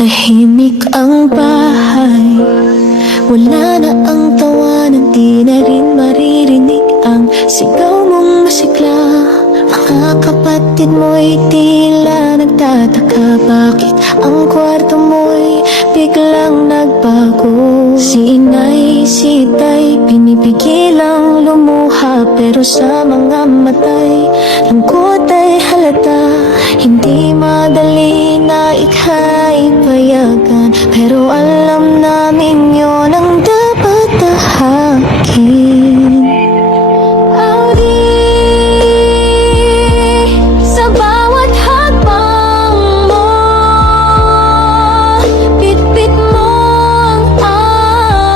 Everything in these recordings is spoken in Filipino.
Tahimik ang bahay, wala na ang tawanan, di na rin maririnig ang sigaw mong masigla. Mga kapatid mo'y tila nagtataka, bakit ang kwarto mo'y biglang nagbago. Si inay, si tay, pinipigilang lumuha, pero sa mga matay, lungkot ay halata. Hindi madali na ika'y payagan, pero alam namin yun ang dapat tahakin. Audi, sa bawat hakbang mo, bitbit mo ang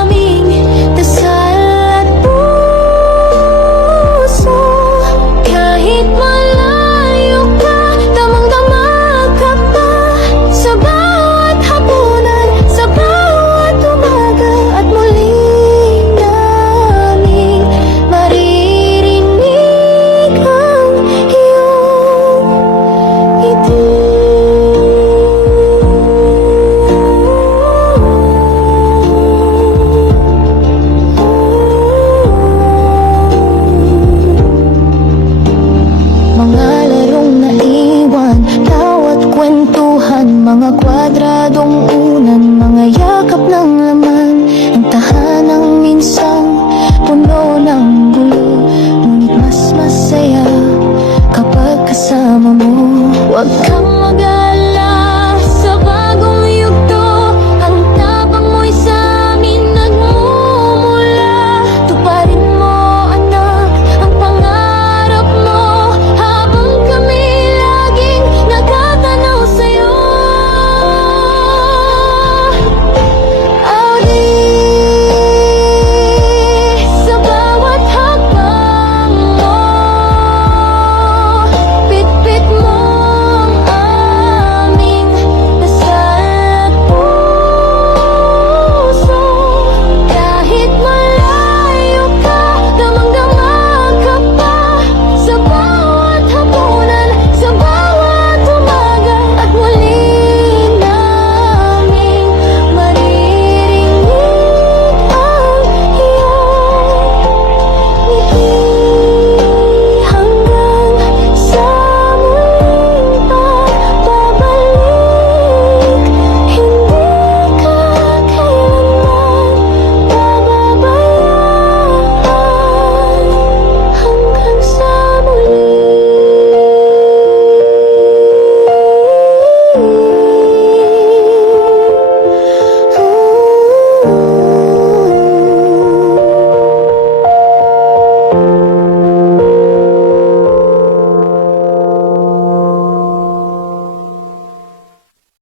aming dasal at puso. Kahit malayo ka, damang-dama ka pa, sa bawat hapunan, sa bawat umaga, at muli namin maririnig ang iyong ngiti. Mga larong naiwan, bawat kwentuhan, mga kwadradong unan, mga yakap ng laman.